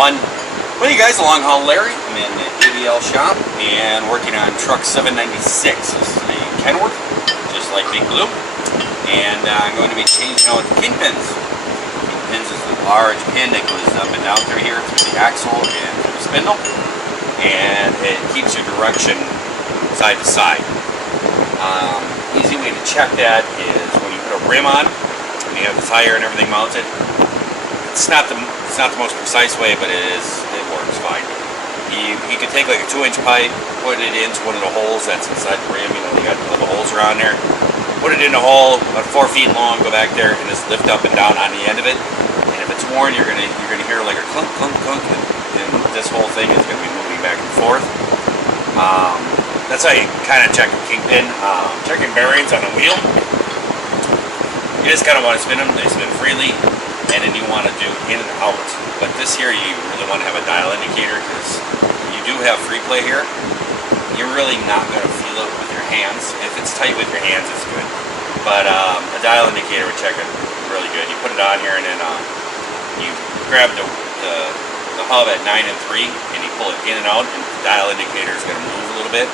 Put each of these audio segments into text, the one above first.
Well, you guys, LongHaul Larry. I'm in the ABL shop and working on truck 796. This is a Kenworth, just like Big Blue. And I'm going to be changing out the Kingpins. Kingpins is a large pin that goes up and down through here, through the axle and through the spindle. And it keeps your direction side to side. Easy way to check that is when you put a rim on, and you have the tire and everything mounted. It's not the most precise way, but it works fine. You could take like a 2-inch pipe, put it into one of the holes that's inside the rim. You know, you got the holes around there. Put it in a hole about 4 feet long. Go back there and just lift up and down on the end of it. And if it's worn, you're gonna hear like a clunk, clunk, clunk, and this whole thing is gonna be moving back and forth. That's how you kind of check a Kingpin. Checking bearings on the wheel. You just kind of want to spin them. They spin freely. And then you want to do in and out. But this here, you really want to have a dial indicator because you do have free play here. You're really not going to feel it with your hands. If it's tight with your hands, it's good. But a dial indicator would check it really good. You put it on here and then you grab the hub at 9 and 3 and you pull it in and out, and the dial indicator is going to move a little bit.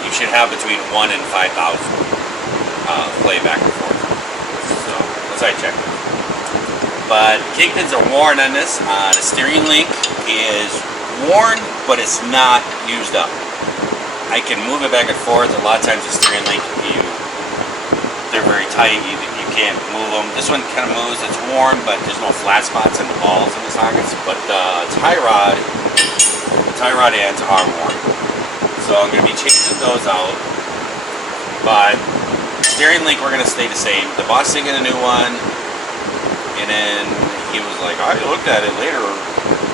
You should have between 1 and 5,000 play back and forth. So that's how I check it. But Kingpins are worn on this. The steering link is worn, but it's not used up. I can move it back and forth. A lot of times the steering link, they're very tight. You can't move them. This one kind of moves. It's worn, but there's no flat spots in the balls in the sockets. But the tie rod ends are worn. So I'm going to be changing those out. But steering link, we're going to stay the same. The boss is getting a new one. And then he was like, I looked at it later,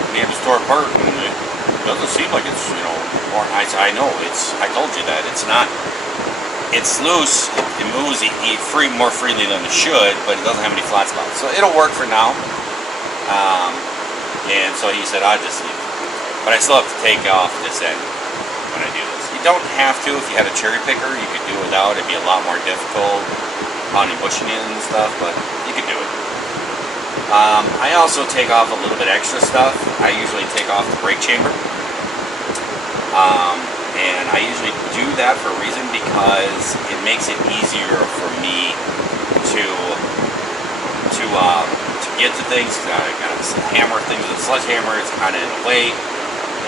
we had to store apart, and it doesn't seem like it's, you know, more. I said, I know, I told you that. It's not, it's loose, it moves more freely than it should, but it doesn't have any flat spots. So it'll work for now. And so he said, I'll just leave it. But I still have to take off this end when I do this. You don't have to. If you had a cherry picker, you could do it without. It'd be a lot more difficult on your bushing and stuff, but you could do it. I also take off a little bit extra stuff. I usually take off the brake chamber. And I usually do that for a reason because it makes it easier for me to get to things. I got to hammer things with a sledgehammer. It's kind of in the way.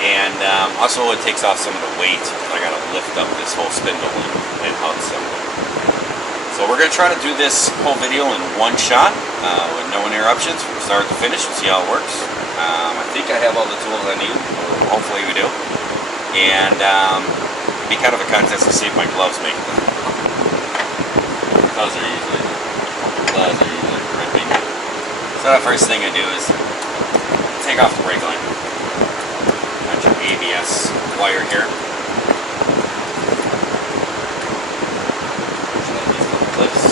And also it takes off some of the weight. I got to lift up this whole spindle and hub assembly. So we're going to try to do this whole video in one shot with no interruptions from start to finish and see how it works. I think I have all the tools I need. Hopefully we do. And it'll be kind of a contest to see if my gloves make it. Gloves are usually ripping. So the first thing I do is take off the brake line. Got your ABS wire here. Clips.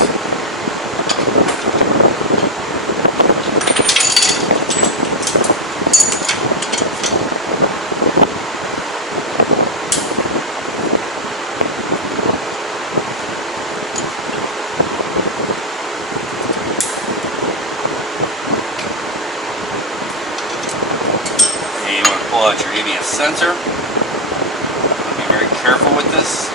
And you want to pull out your ABS sensor. Be very careful with this.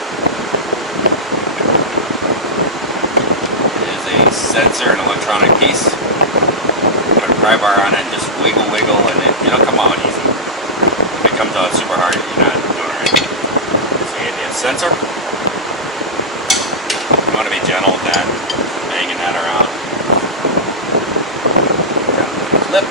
Sensor and electronic piece. Put a pry bar on it and just wiggle, and it'll come out easy. If it comes out super hard, you're not doing it right. So you have the sensor. You want to be gentle with that, banging that around. Down the clip.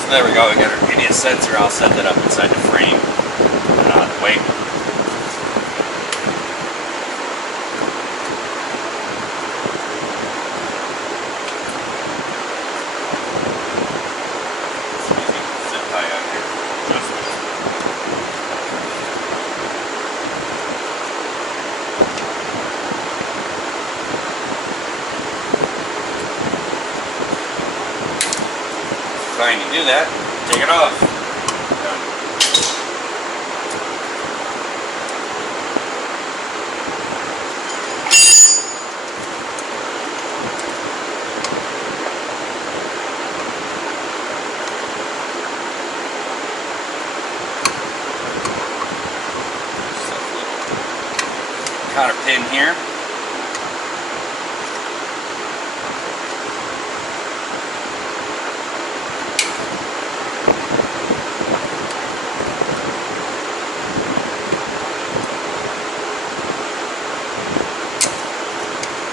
So there we go, we got our ABS sensor. I'll set that up inside the frame and out of the way. Zip tie on here. fine to do that. Take it off. Done. Just a little cotter pin here.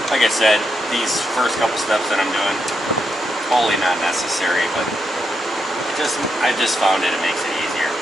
Like I said, these first couple steps that I'm doing, totally not necessary, but I just found it makes it easier.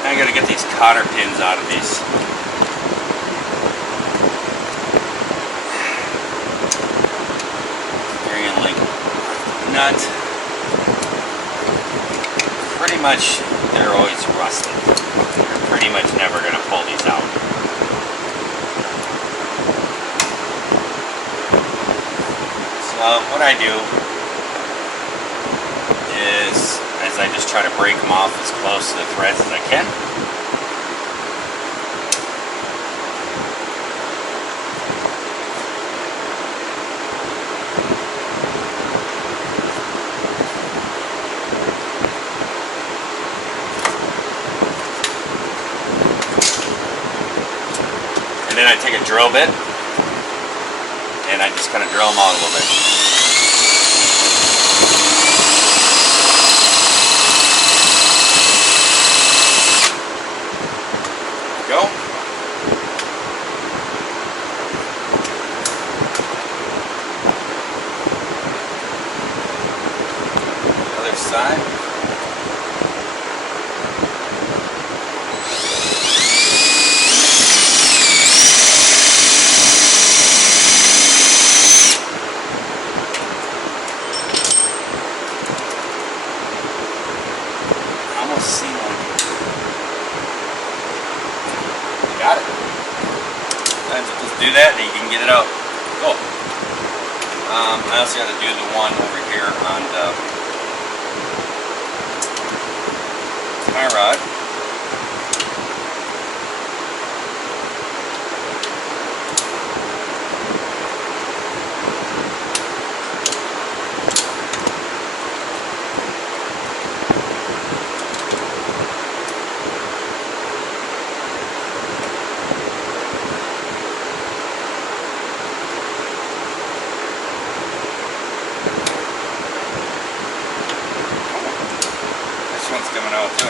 I gotta get these cotter pins out of these. Carrying like nut. Pretty much they're always rusted. You're pretty much never gonna pull these out. So what I do is I just try to break them off as close to the threads as I can. And then I take a drill bit and I just kind of drill them out a little bit. Go. Other side. Almost seem like got it. Sometimes just do that and you can get it out. Cool. I also got to do the one over here on the tie rod. One's coming out too.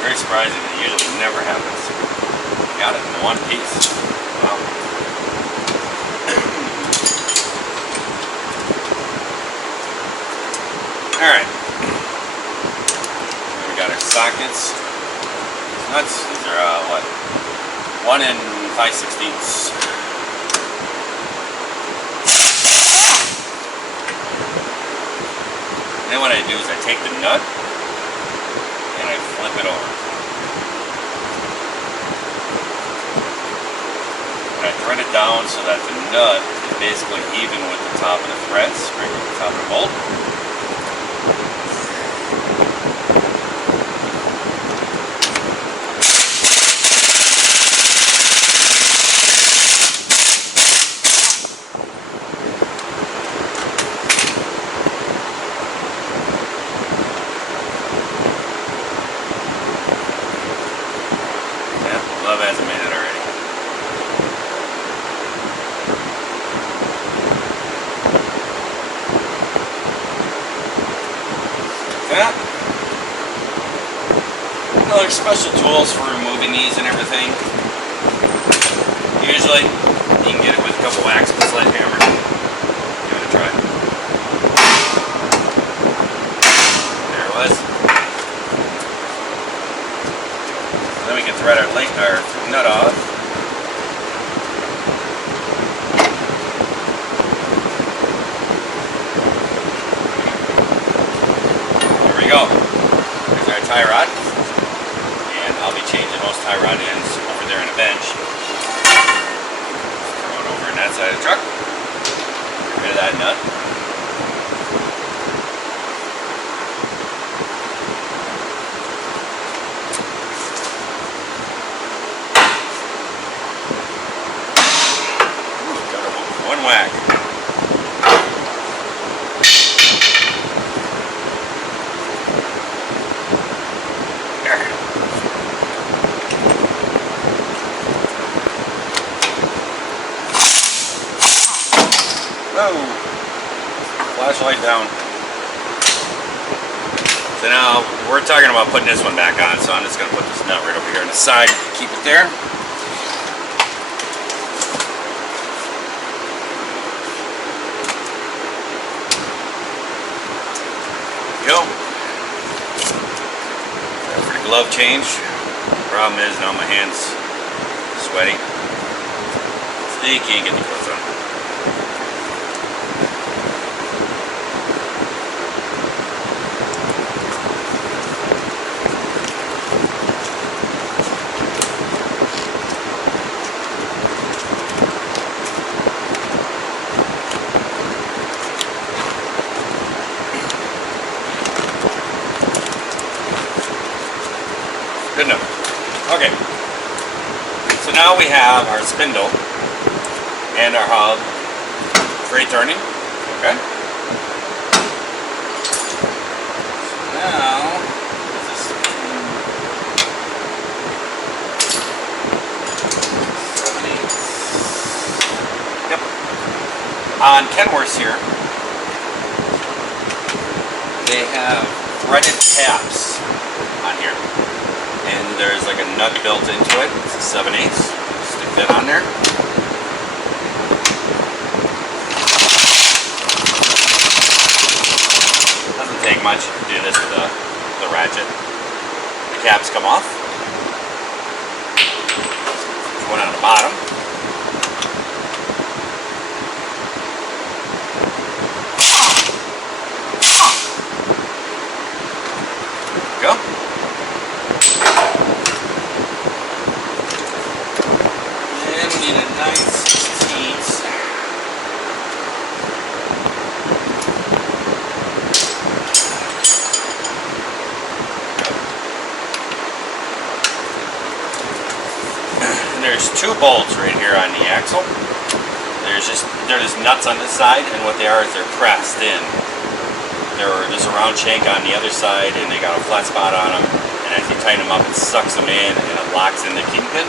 Very surprising. It usually never happens. Got it. got it in one piece. Wow. Alright. We got our sockets. Nuts. These are what? 1 and 5/16. Then what I do is I take the nut and I flip it over. And I thread it down so that the nut is basically even with the top of the threads, right with the top of the bolt. Love hasn't made it already. Yeah. Well, there's special tools for removing these and everything. Usually, you can get it with a couple whacks of a sledgehammer. Give it a try. There it was. Then we can thread our nut off. There we go. There's our tie rod. And I'll be changing those tie rod ends over there in a bench. Throw it over in that side of the truck. Get rid of that nut. Whack. There. Whoa. Flashlight down. So now we're talking about putting this one back on, so I'm just going to put this nut right over here on the side, keep it there. Go. For the glove change. Problem is now my hands sweaty. So you can't get the gloves on. Good enough. Okay. So now we have our spindle and our hub straight turning. Okay. So now, this is 7/8. Yep. On Kenworth here, they have threaded tabs on here. And there's like a nut built into it. It's a 7/8. Stick that on there. Doesn't take much to do this with the ratchet. The caps come off. There's one on the bottom. There we go. Need a nice tease. And there's 2 bolts right here on the axle. There's nuts on this side, and what they are is they're pressed in. There's a round shank on the other side, and they got a flat spot on them. And as you tighten them up, it sucks them in, and it locks in the Kingpin.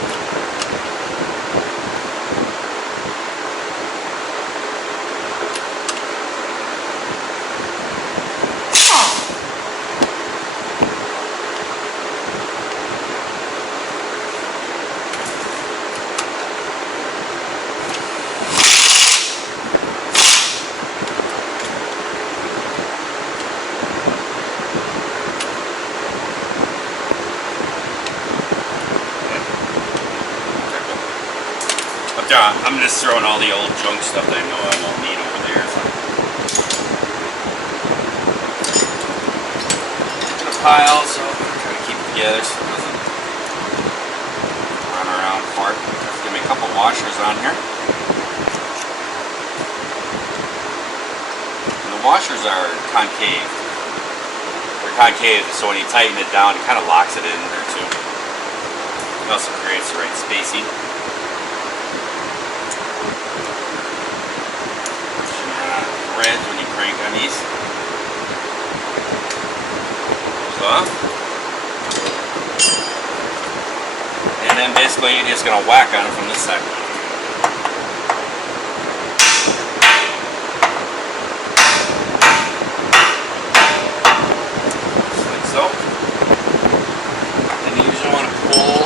I'm just throwing all the old junk stuff that I know I won't need over there. So. In a pile, so I'm trying to keep it together so it doesn't run around apart. There's gonna be a couple washers on here. And the washers are concave. They're concave, so when you tighten it down, it kind of locks it in there too. It also creates the right spacing. Reds when you crank on these. Goes off. And then basically you're just going to whack on it from this side. Just like so. And you usually want to pull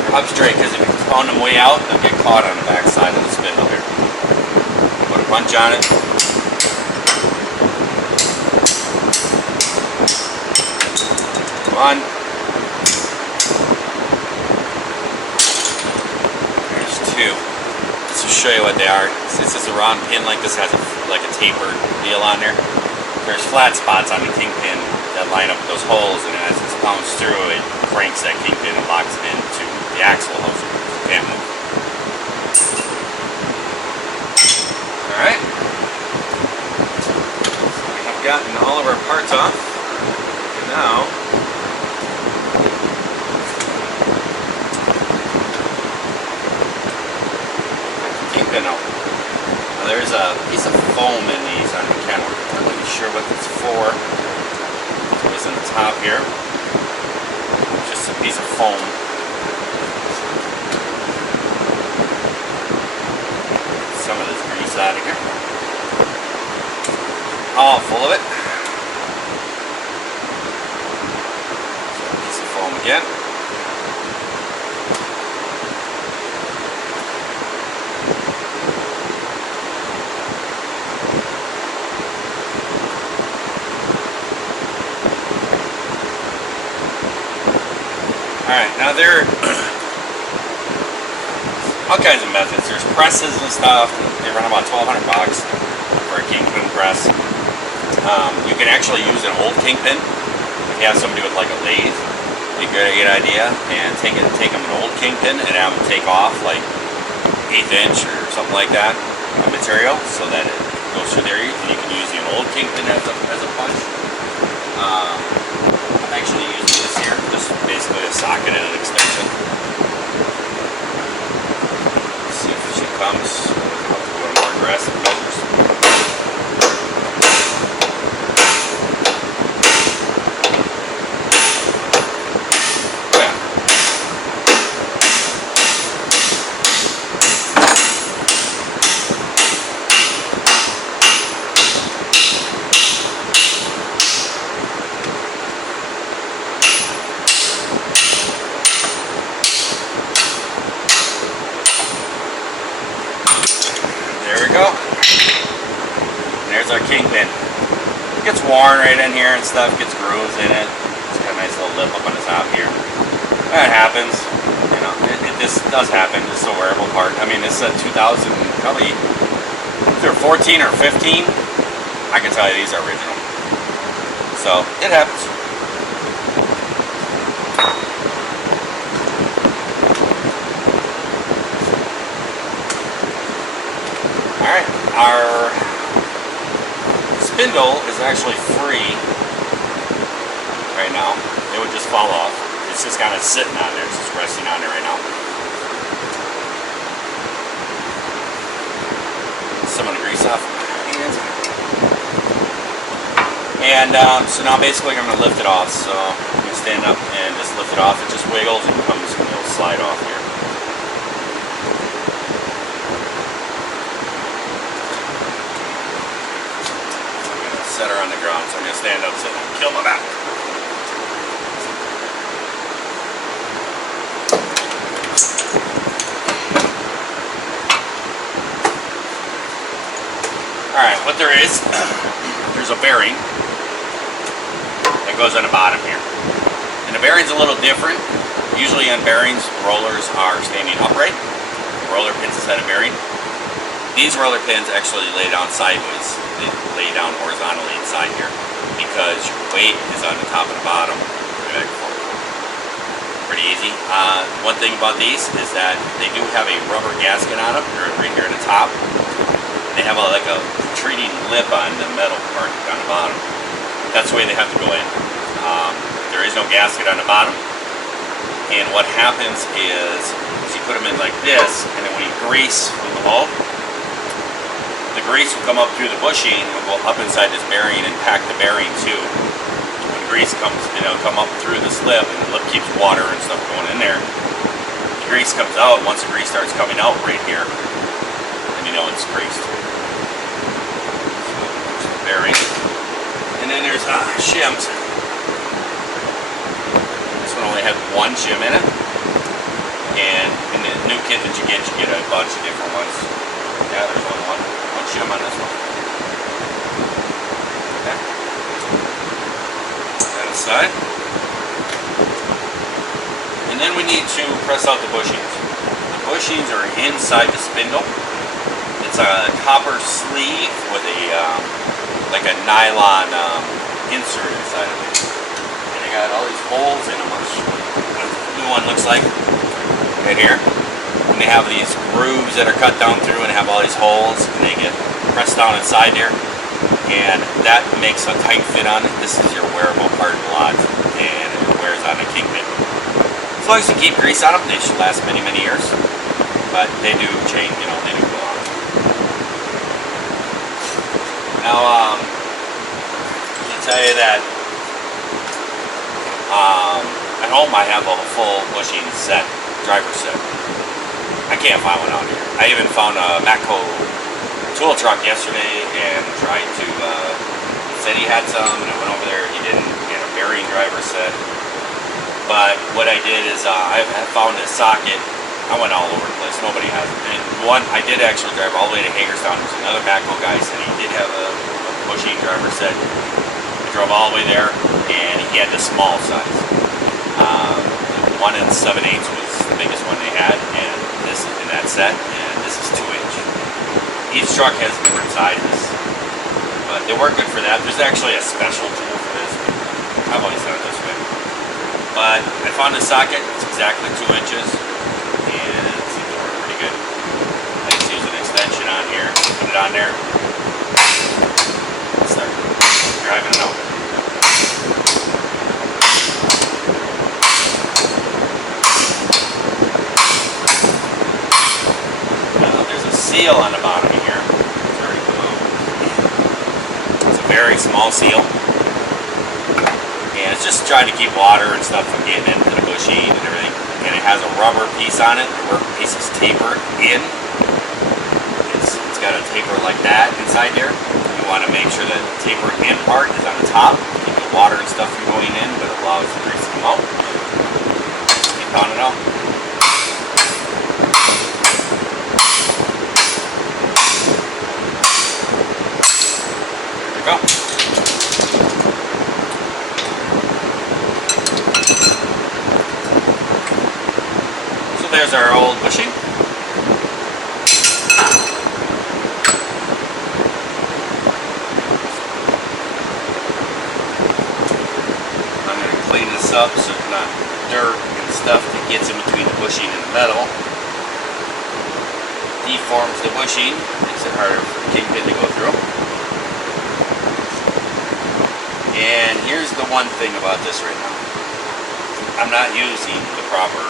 your hub straight, because if you pound them way out, they'll get caught on the back side of the spindle here. Put a punch on it. Come on. There's two. Just to show you what they are. Since it's a round pin like this, has like a tapered deal on there. There's flat spots on the Kingpin that line up with those holes, and as it pounds through, it cranks that Kingpin and locks it into the axle holes. You can't move. Alright. We have gotten all of our parts off. Now, Kingpin out. Now there's a piece of foam in these on the Kenworth. I'm not really sure what it's for. It's in the top here. It's just a piece of foam. Some of this grease out of here. All full of it. So a piece of foam again. Alright, now there are all kinds of methods. There's presses and stuff. They run about $1,200 for a Kingpin press. You can actually use an old Kingpin. If you have somebody with like a lathe, it'd be a great idea. And take them an old Kingpin and have them take off like 1/8 inch or something like that of material, so that it goes through there. And you can use the old Kingpin as a punch. I'm actually using this here, just basically a socket and an extension. Let's see if she comes. I'll have to go to more aggressive measures. There's our Kingpin. It gets worn right in here and stuff, gets grooves in it. It's got a nice little lip up on the top here. That happens. You know, this does happen. This is a wearable part. I mean, this is a 2000, probably either 14 or 15. I can tell you these are original. So, it happens. Alright, our spindle is actually free right now. It would just fall off. It's just kind of sitting on there. It's just resting on there right now. Some of the grease off my hands. And so now basically I'm going to lift it off. So I'm going to stand up and just lift it off. It just wiggles and comes and it'll slide off here. Set her on the ground, so I'm going to stand up so I don't kill my back. Alright, what there is, there's a bearing that goes on the bottom here. And the bearing's a little different. Usually on bearings, rollers are standing upright. Roller pins inside a bearing. These roller pins actually lay down sideways. They lay down horizontally inside here because your weight is on the top and the bottom. Pretty easy. One thing about these is that they do have a rubber gasket on them. They're right here at the top. They have like a protruding lip on the metal part on the bottom. That's the way they have to go in. There is no gasket on the bottom. And what happens is you put them in like this, and then when you grease from the hull, the grease will come up through the bushing and will go up inside this bearing and pack the bearing too. When grease comes, come up through this lip, and the lip keeps water and stuff going in there. The grease comes out. Once the grease starts coming out right here, then you know it's greased. So there's the bearing, and then there's shims. This one only has one shim in it, and in the new kit that you get a bunch of different ones. Yeah, there's one shim on this one. Okay. That aside. And then we need to press out the bushings. The bushings are inside the spindle. It's a copper sleeve with a like a nylon insert inside of it. And they got all these holes in them, which the new one looks like right here. And they have these grooves that are cut down through and have all these holes, and they get pressed down inside there, and that makes a tight fit on it. This is your wearable part a lot, and it wears on a Kingpin. As long as you keep grease on them, they should last many, many years. But they do change, they do go on. Now, I can tell you that at home I have a full bushing set, driver set. I can't find one out here. I even found a Matco tool truck yesterday and tried to, he said he had some, and I went over there, he didn't, he had a bearing driver set. But what I did is I found a socket. I went all over the place, nobody has it. And one, I did actually drive all the way to Hagerstown. There's another Matco guy said he did have a bushing driver set. I drove all the way there, and he had the small size. The 1 7/8 was the biggest one they had, and this in that set, and this is 2-inch. Each truck has different sizes, but they work good for that. There's actually a special tool for this. I've always done it this way. But I found the socket. It's exactly 2 inches, and it seems to work pretty good. I just use an extension on here, put it on there, start driving it out. Seal on the bottom of here. It's already come out. It's a very small seal, and it's just trying to keep water and stuff from getting into the bushing and everything. And it has a rubber piece on it. The rubber piece is tapered in. It's got a taper like that inside there. You want to make sure that the tapered in part is on the top, keep the water and stuff from going in, but it allows the grease to come out. Keep pounding it out. Go. So there's our old bushing. I'm going to clean this up so it's not dirt and stuff that gets in between the bushing and the metal. Deforms the bushing, makes it harder for the Kingpin to go through. And here's the one thing about this right now. I'm not using the proper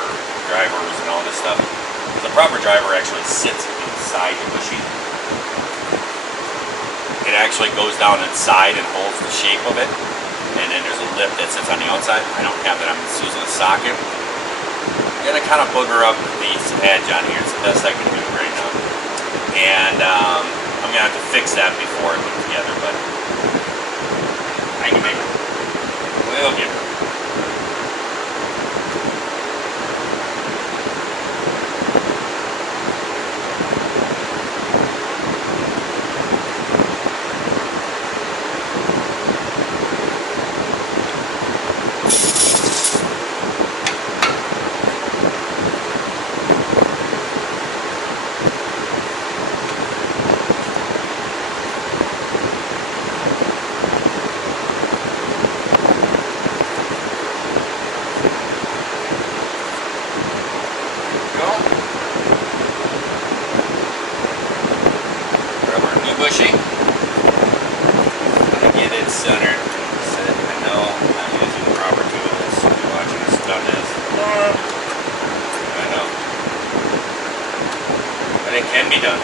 drivers and all this stuff. The proper driver actually sits inside the bushing. It actually goes down inside and holds the shape of it. And then there's a lip that sits on the outside. I don't have that. I'm just using a socket. I'm going to kind of booger up the edge on here. It's the best I can do right now. And I'm going to have to fix that before I put it together. But I can make it. We'll get it. go. Grab our new bushing. Get it centered. I know I'm not using the proper tools. You're watching this dumbass. I know. But it can be done.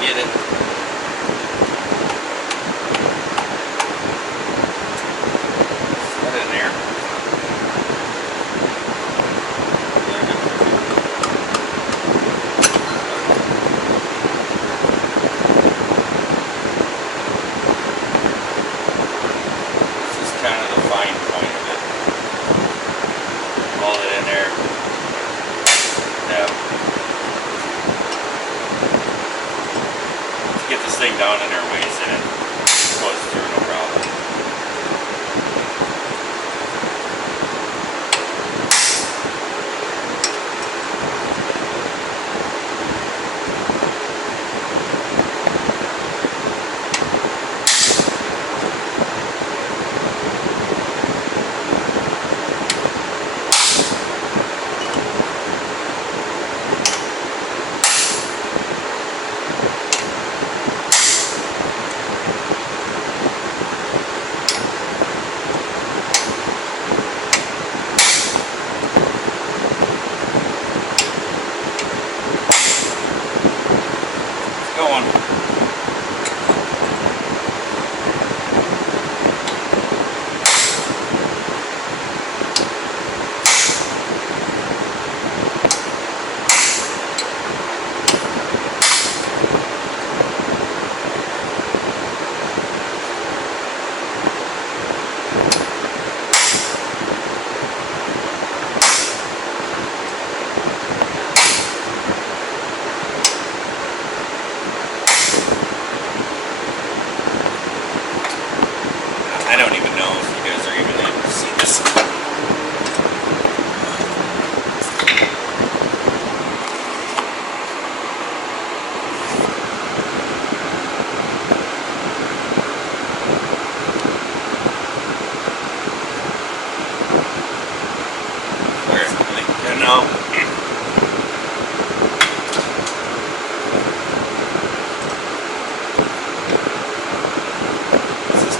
Get it. Set it in there. Thing down in their waist and it goes through no problem.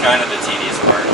Kind of the tedious part.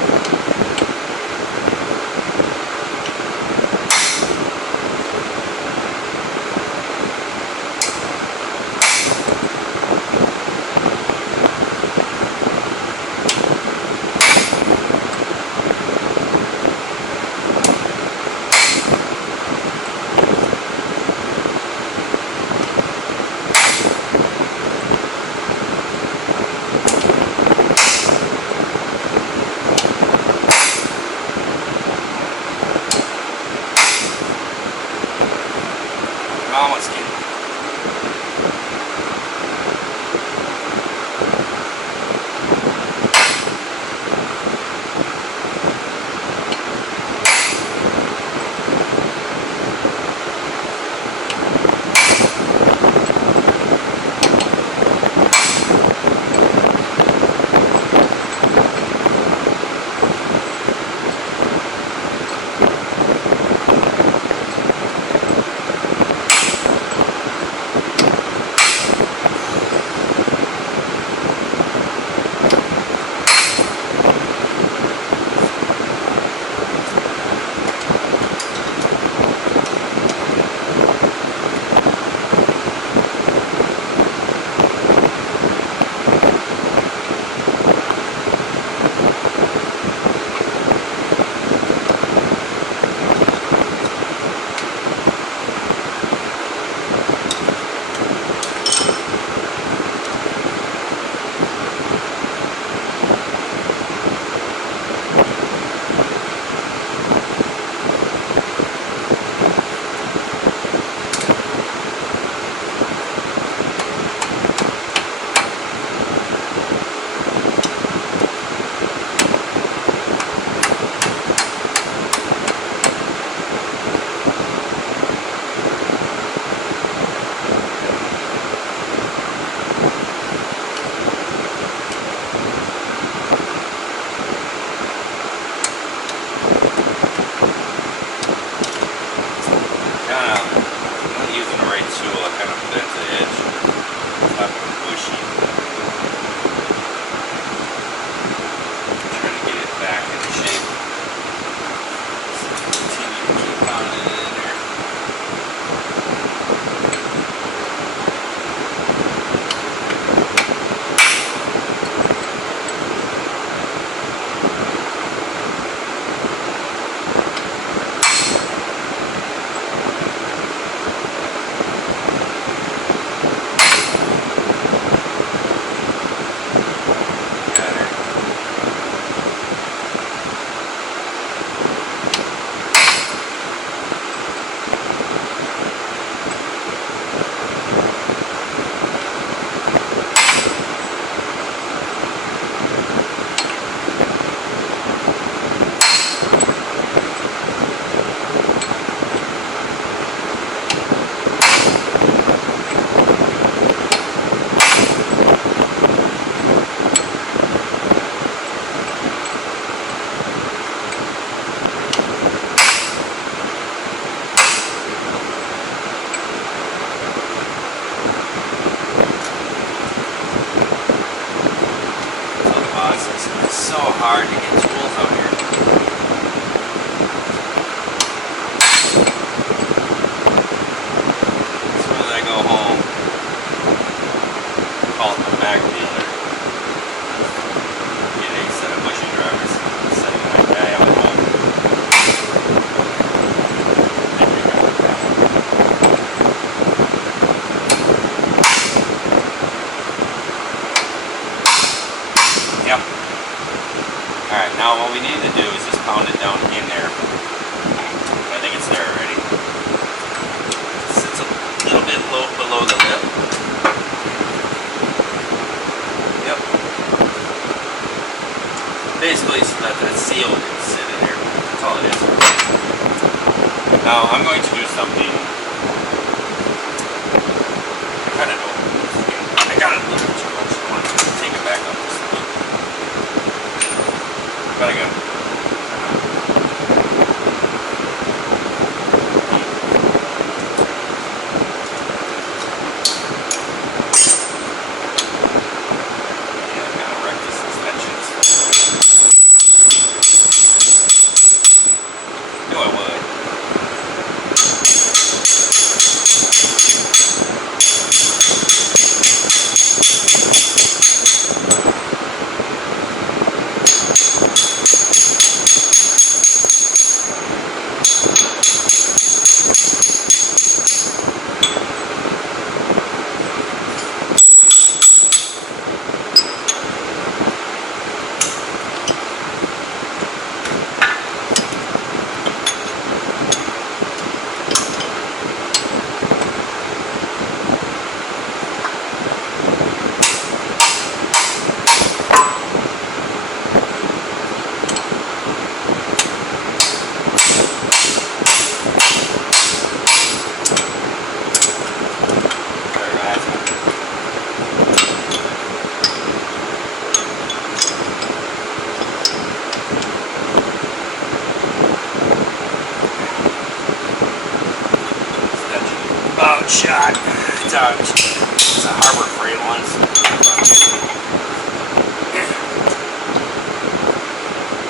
do is just pound it down in there. I think it's there already. It sits a little bit low below the lip. Yep. Basically, so that seal can sit in there. That's all it is. Now, I'm going to do something. I kind of know. I got it a little bit too much. I want to take it back up just a little bit. But I got it. Shot. It's a Harbor Freight one.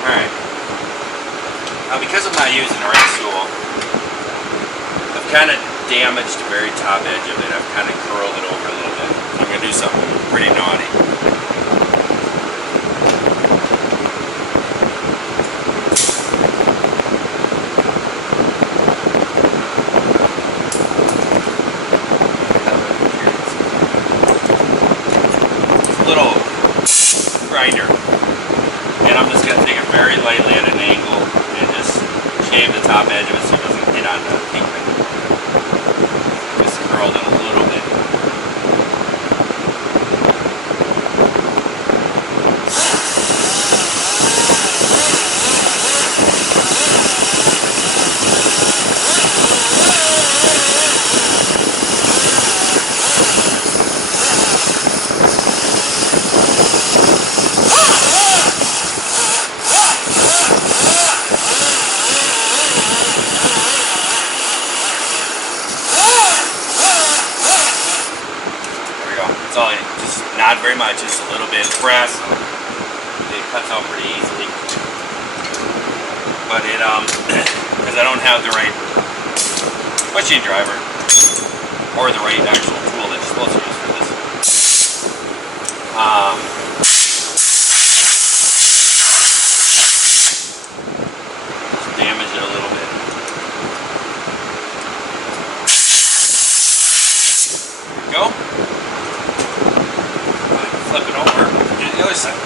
Alright. Now because I'm not using the right tool, I've kind of damaged the very top edge of it. I've kind of curled it over a little bit. I'm going to do something pretty naughty. Little grinder, and I'm just going to take it very lightly at an angle and just shave the top edge of it so it doesn't hit on the Kingpin. Just curl it a little bit. That's all I need. Just not very much, just a little bit of press. It cuts out pretty easily. But it, because I don't have the right bushing driver or the right actual tool that you're supposed to use for this. Just damage it a little bit. There we go. Flip it over, do the other side.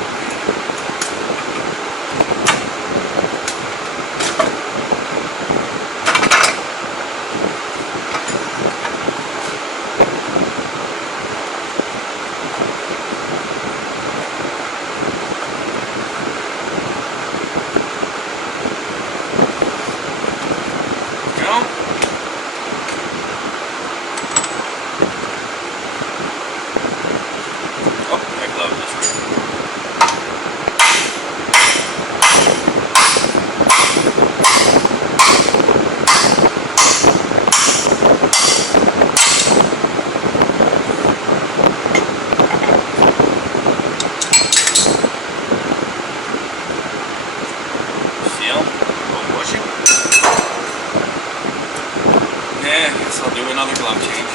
Yeah, I guess I'll do another glove change.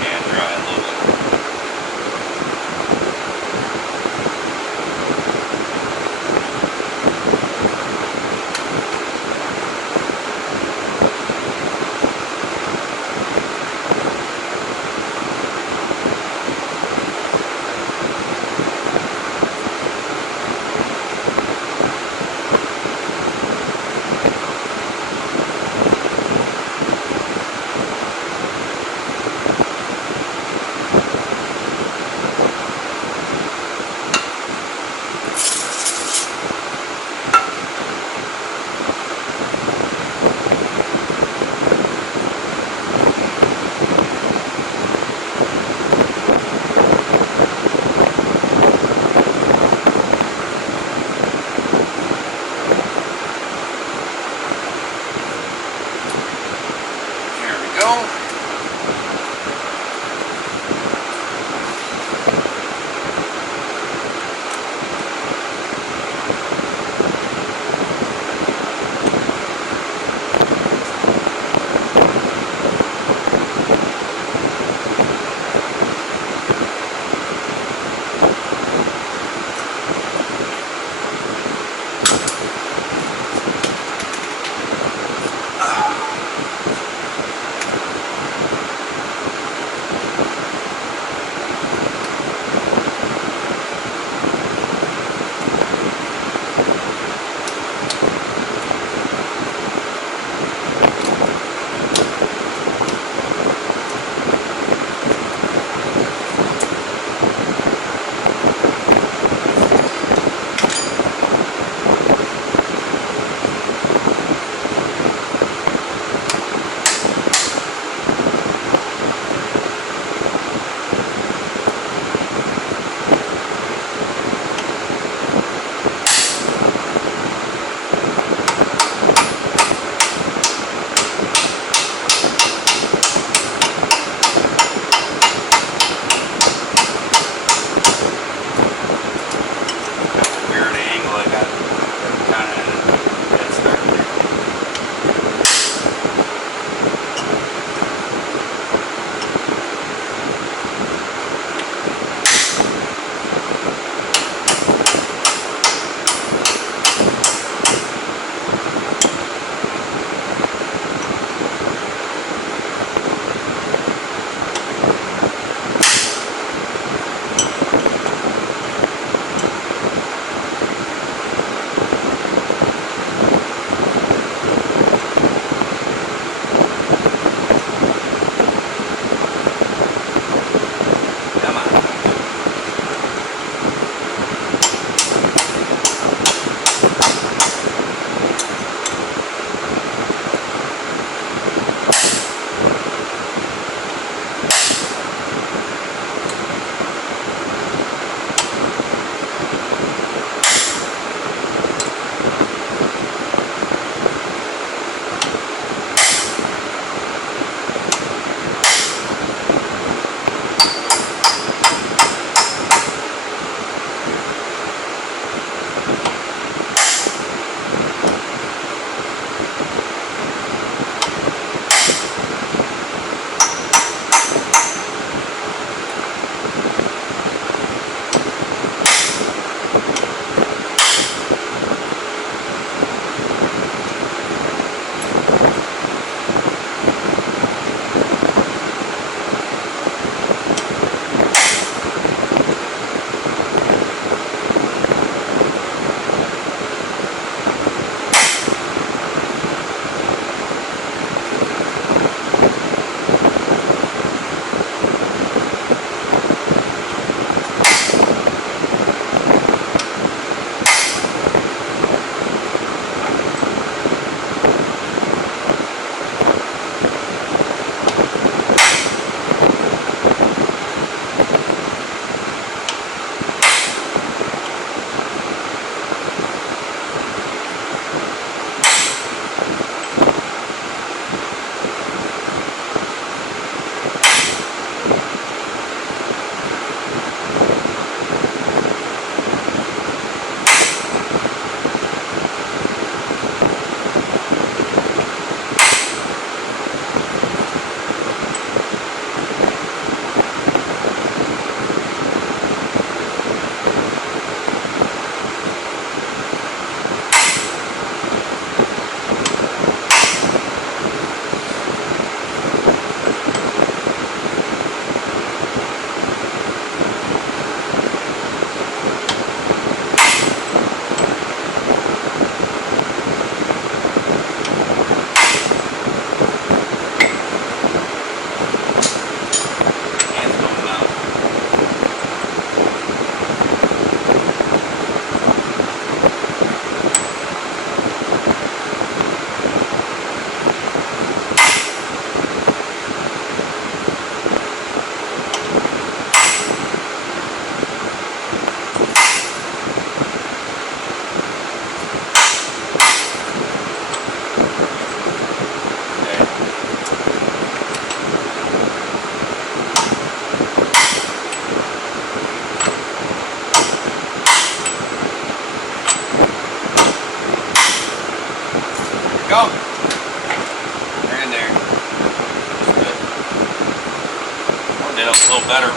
And dry a little bit. straighten it out a little better.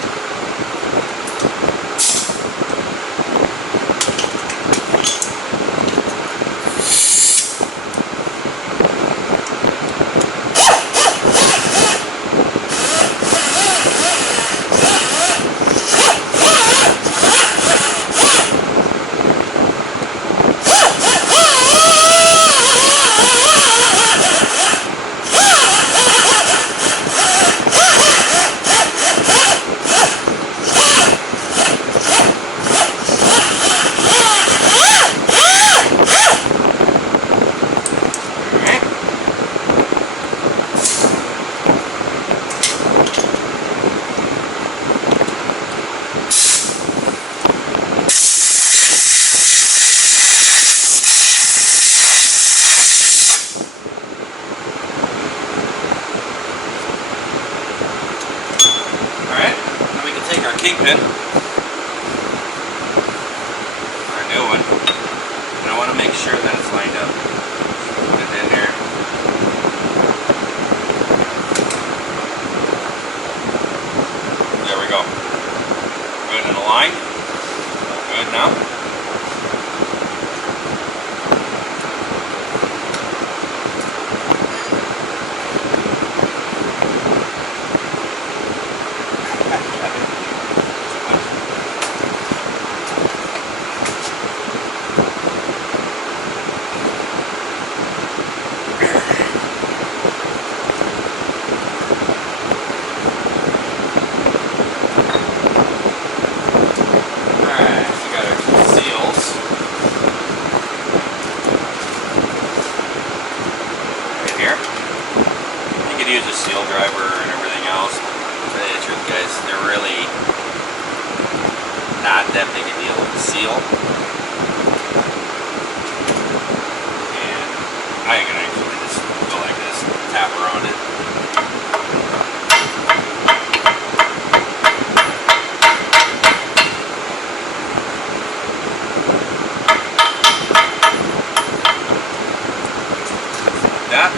Kingpin, our new one, and I want to make sure that it's lined up. Put it in there. There we go. Good and aligned. Good now. Use a seal driver and everything else. To tell you the truth, guys, they're really not that big a deal with the seal. And I can actually just go like this, tap around it. Like that.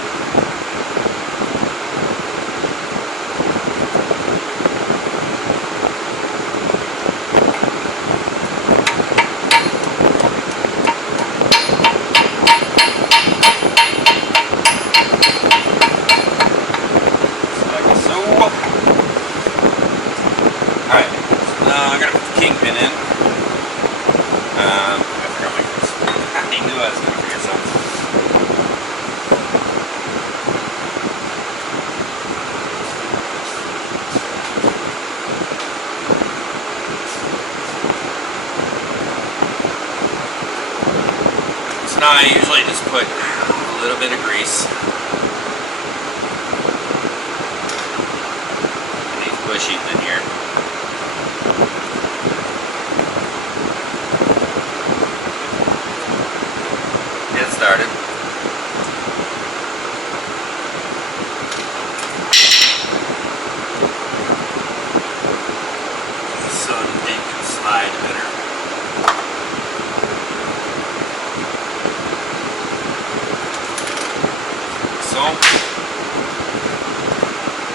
I'm going to put the Kingpin in. I forgot my keys. I knew I was going to forget something. So now I usually just put a little bit of grease in these bushings in here. Started. So the thing can slide better. So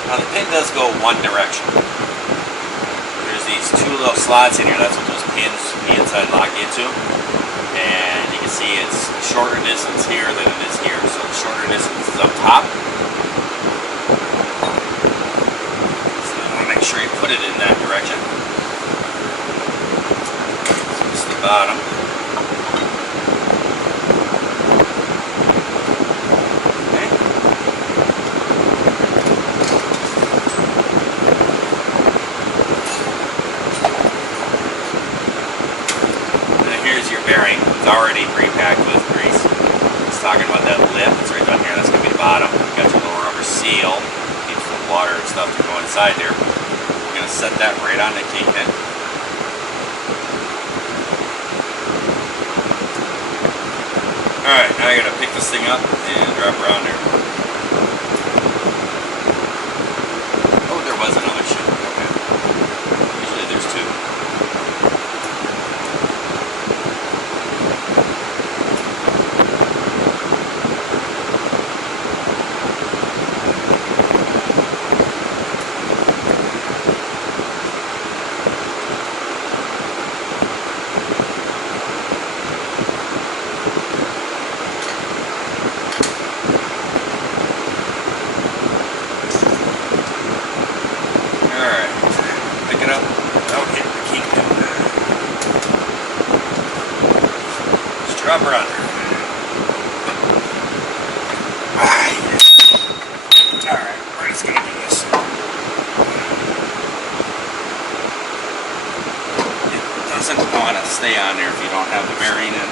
now the pin does go one direction. There's these two little slots in here. That's what those pins on the inside lock into. And you can see it's shorter distance here than it is here. So the shorter distance is up top. So you want to make sure you put it in that direction. So it's the bottom. Okay. And here's your bearing. It's already pre-packed with grease. It's talking about that lip. It's right down here. That's going to be the bottom. You got your little rubber seal. Keeps the water and stuff to go inside there. We're going to set that right on the Kingpin. Alright, now I got to pick this thing up and drop around there. Oh, there was another chute. Okay. Usually there's two. Drop her under. Alright, we're just gonna do this. It doesn't want to stay on there if you don't have the bearing in.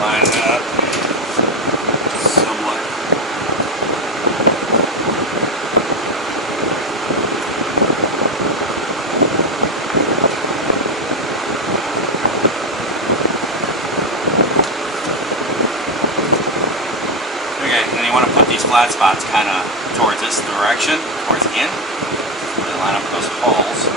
Line it up somewhat. Okay, and you want to put these flat spots kind of towards this direction, towards in. Really line up those holes.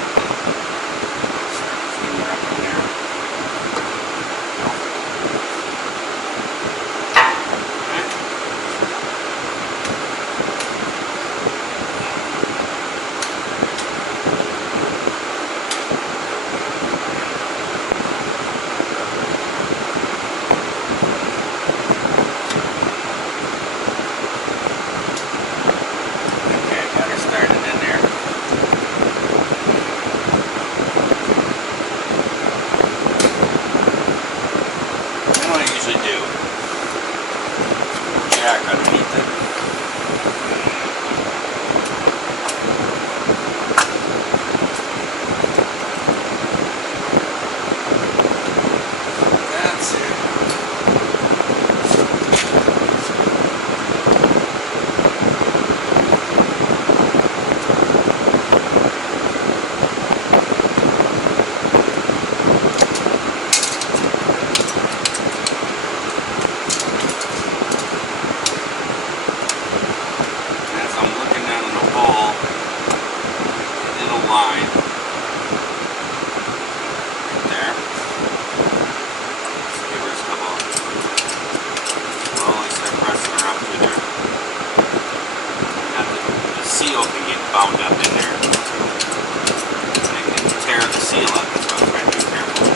Underneath it. That's it. Line right there. Just give her a couple. Slowly start pressing her up through there. Now the seal can get bound up in there. And it can tear the seal up. That's why I'm trying to be careful.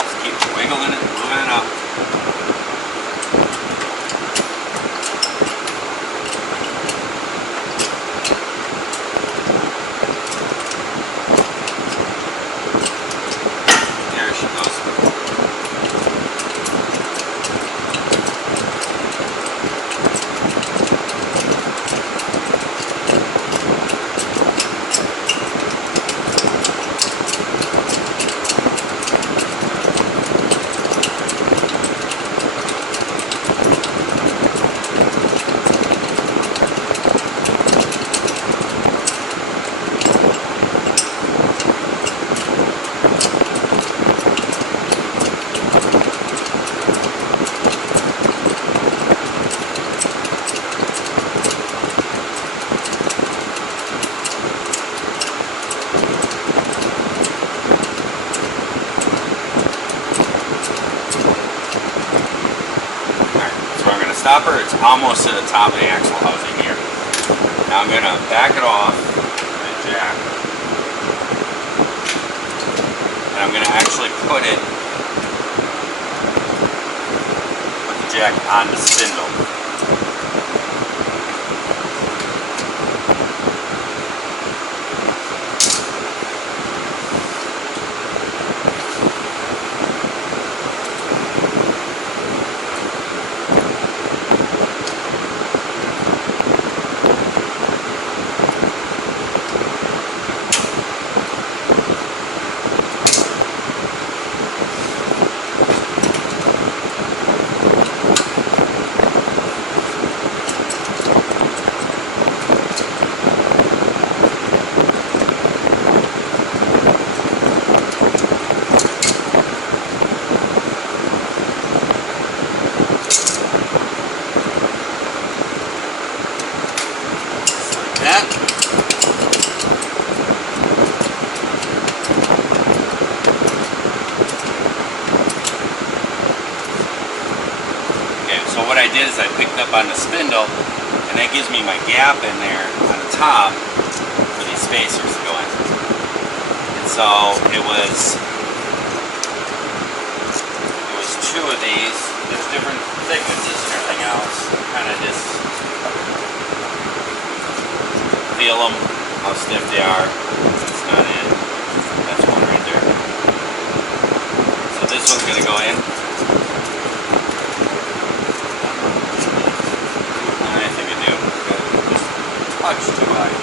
Just keep wiggling it, moving it up. There she goes. Stop her, it's almost to the top of the axle housing here. Now I'm going to back it off with the jack. And I'm going to actually put the jack on the spindle. up on the spindle, and that gives me my gap in there on the top for these spacers to go in. And so it was two of these. There's different thicknesses and everything else. Kind of just feel them, how stiff they are. It's not in. That's one right there. So this one's going to go in. I think I do. Just a touch too high.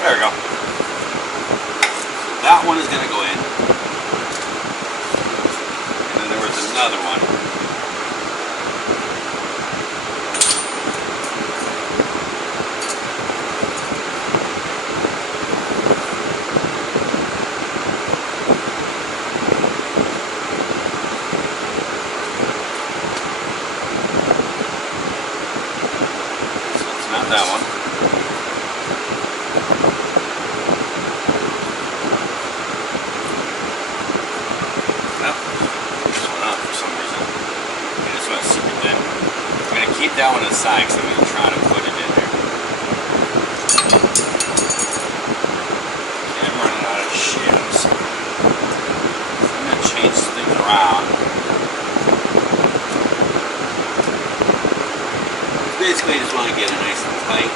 There we go. That one is going to go in. And then there was another one. So it's not that one. Keep that one aside because I'm going to try to put it in there. Okay, I'm running out of shims. I'm going to change things around. Basically, I just want to get it nice and tight.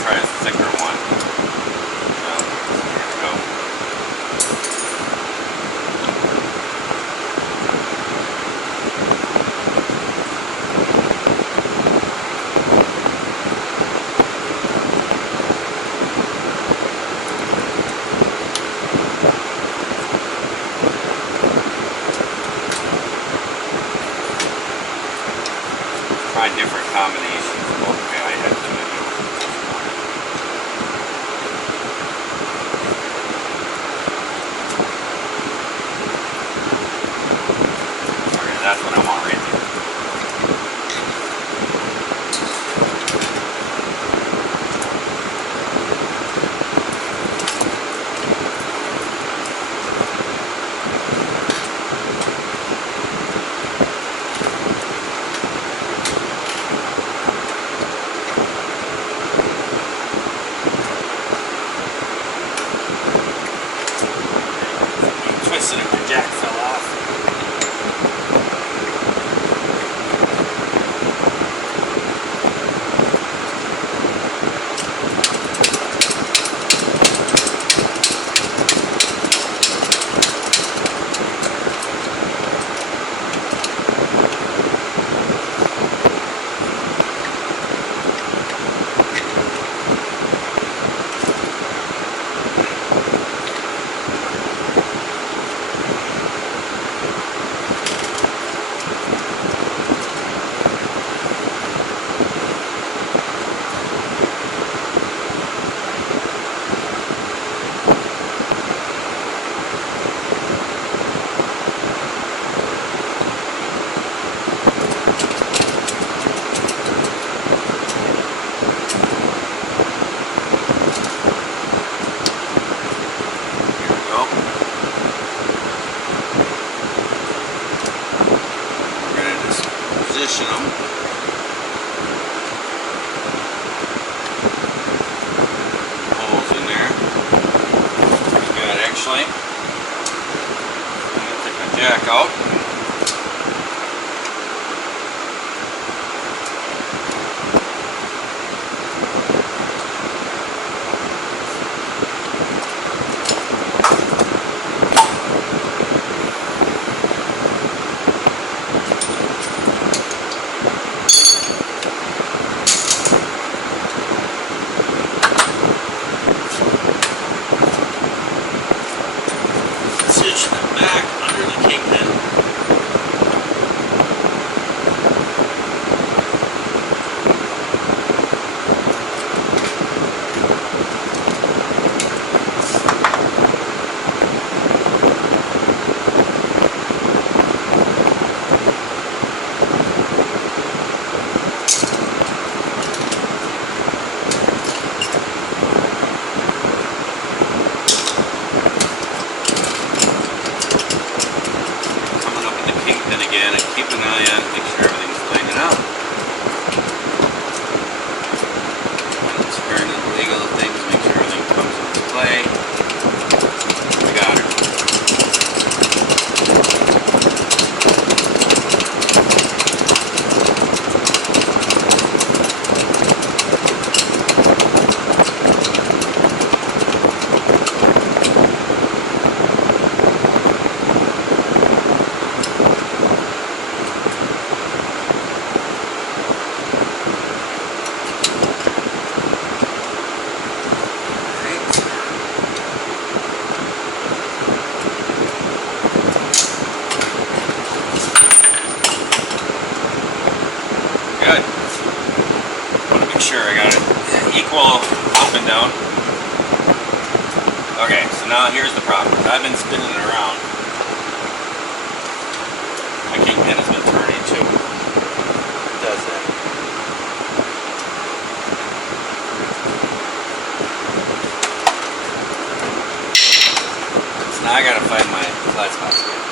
Try a thicker one. equal up and down. Okay, so now here's the problem. I've been spinning it around. My Kingpin has been turning too. It does that. So now I gotta find my flat spots again.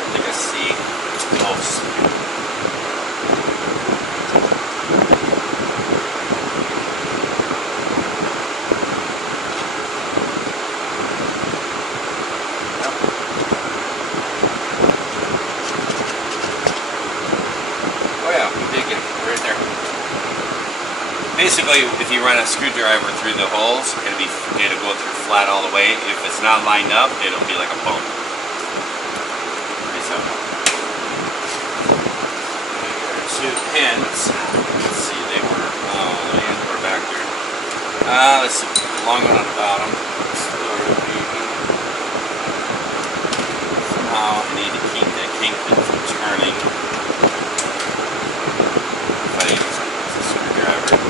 I think I see close. Basically, if you run a screwdriver through the holes, it'll go through flat all the way. If it's not lined up, it'll be like a bone. Pretty simple. Two pins. Let's see, they were back there. Let's see, the long one on the bottom. Somehow I need to keep the Kingpin from turning. If I use a screwdriver.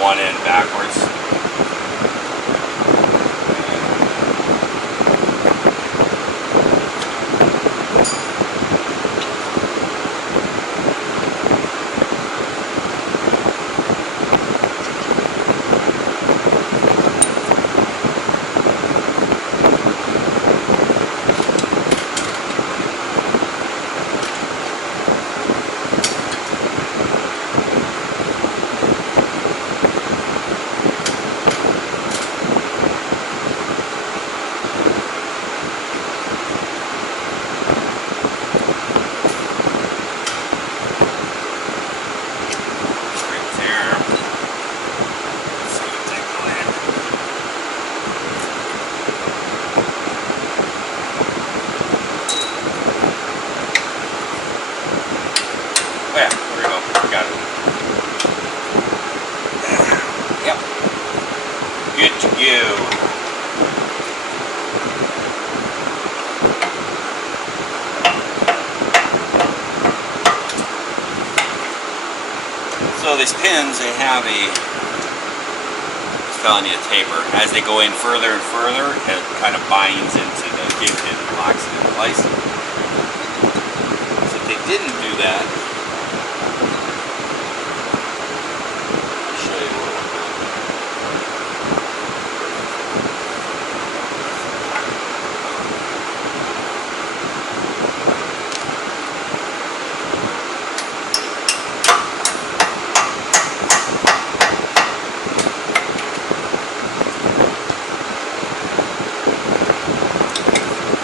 One end backwards. Good to go. So these pins, they have it's telling you a taper. As they go in further and further, it kind of binds into the Kingpin and locks it in place. So if they didn't do that, I'll show you what we're doing.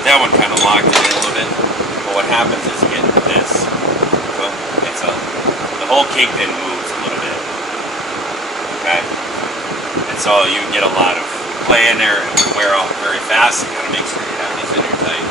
That one kind of locked it in a little bit, but what happens is you get this. So the whole Kingpin moves a little bit, okay? And so you get a lot of play in there and wear off very fast. You gotta make sure you have these in there tight.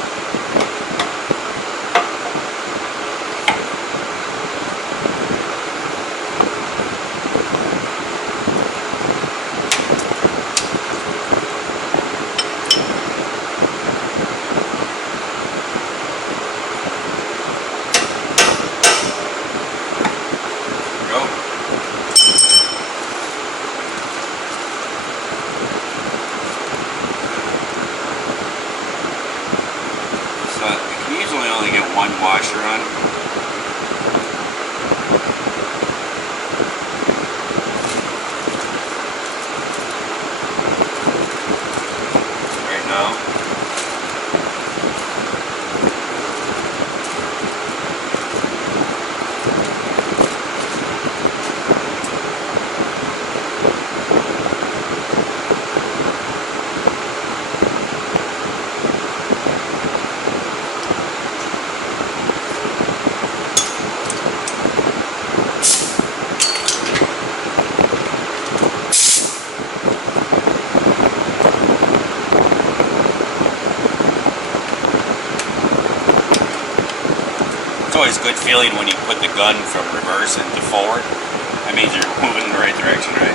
Only get one washer on. Right now. It's always a good feeling when you put the gun from reverse into forward. That means you're moving in the right direction, right?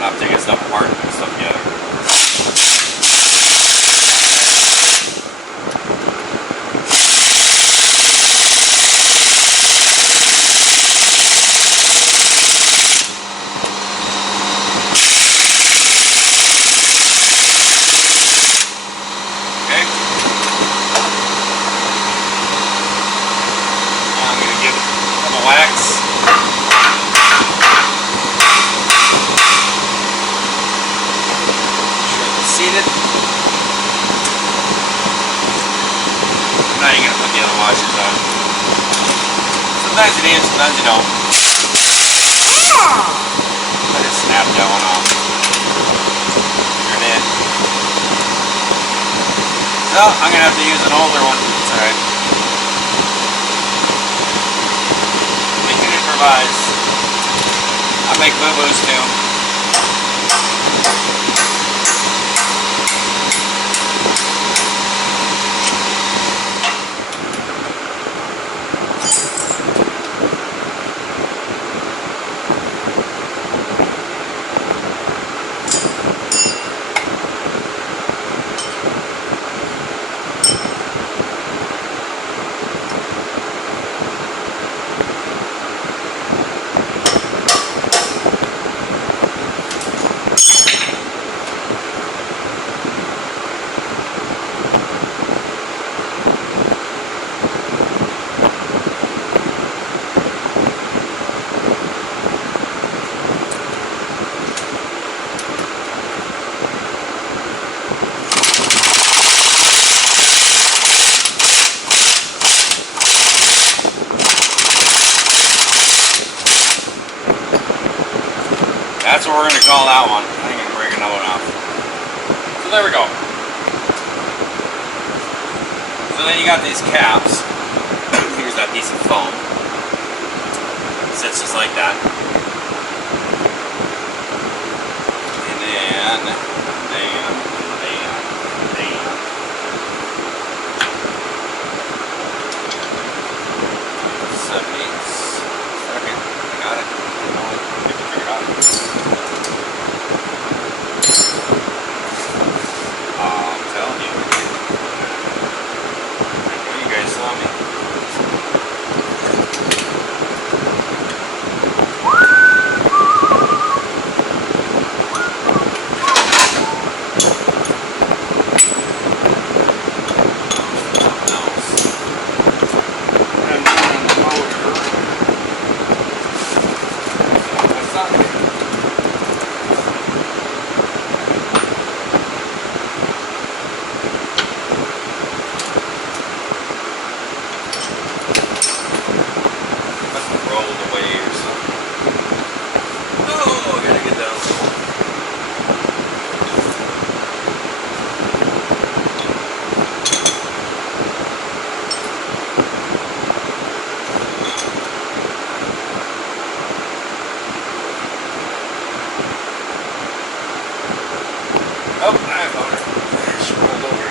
Stop taking stuff apart and put stuff together. Wax. Seated. Now you're going to put the other washers on. Sometimes you do, sometimes you don't. I just snapped that one off. Turn it. So I'm going to have to use an older one. It's alright. I make boo-boos too. That's what we're going to call that one. I think I'm going to break another one off. So there we go. So then you got these caps. Here's that piece of foam. It sits just like that. And then 7/8. Second. I got it. Figure it out. I'm telling you. I know you guys saw me. Oh, I found her. She rolled over.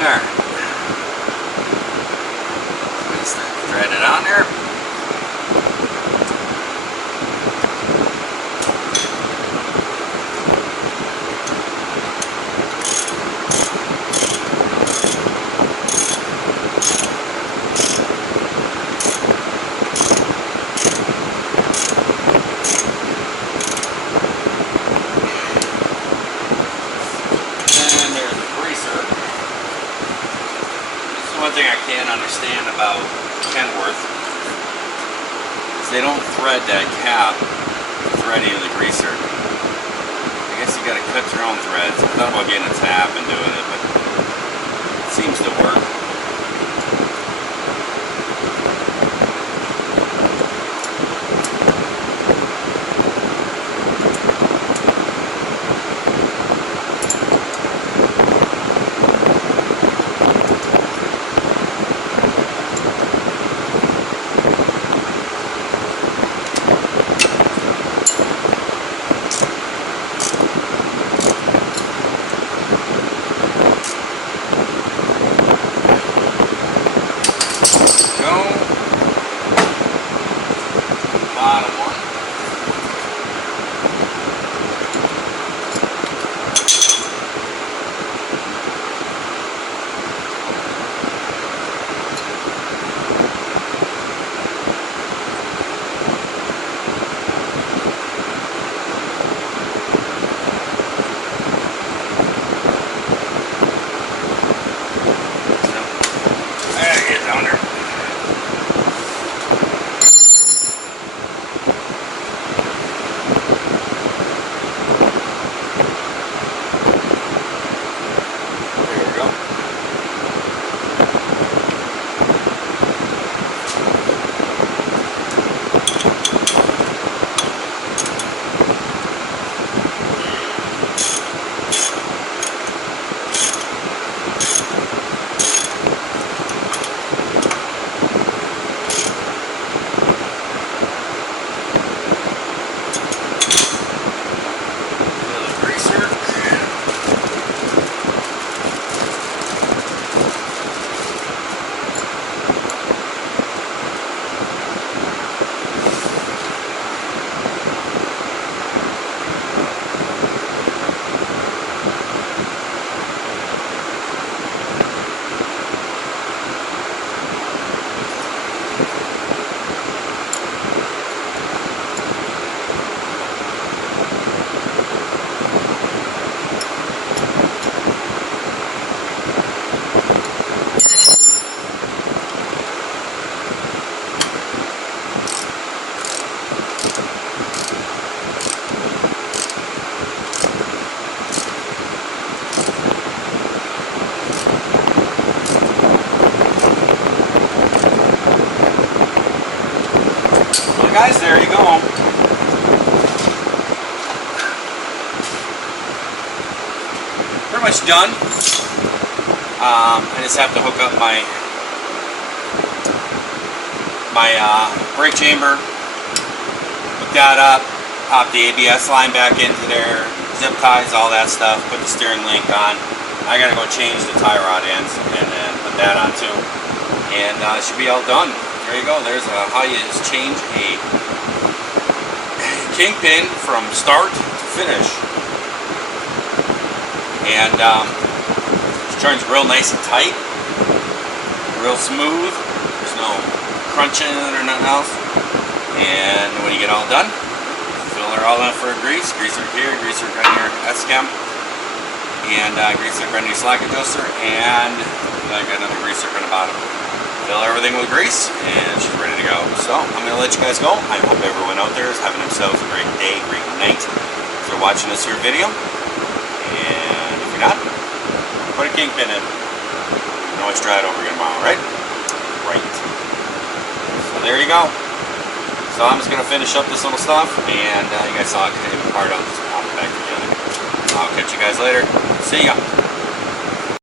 There. Just thread it on there. One thing I can't understand about Kenworth is they don't thread that cap threading of the greaser. I guess you gotta cut your own threads. I thought about getting a tap and doing it, but it seems to work. go. Bottom one. Guys, there you go. Pretty much done. I just have to hook up my brake chamber, hook that up, pop the ABS line back into there, zip ties, all that stuff, put the steering link on. I gotta go change the tie rod ends and then put that on too, and it should be all done. There you go. There's how you change a Kingpin from start to finish. And it turns real nice and tight, real smooth. There's no crunching or nothing else. And when you get all done, fill her all in for a grease. Greaser here, greaser on your S-cam, and greaser on your slack adjuster, and I got another greaser on the bottom. Fill everything with grease, and she's ready to go. So, I'm going to let you guys go. I hope everyone out there is having themselves a great day, great night. If you're watching this here video, and if you're not, put a Kingpin in. You can always try it over again tomorrow, right? Right. So, there you go. So, I'm just going to finish up this little stuff, and you guys saw I couldn't even part out this pop it back together. So, I'll catch you guys later. See ya.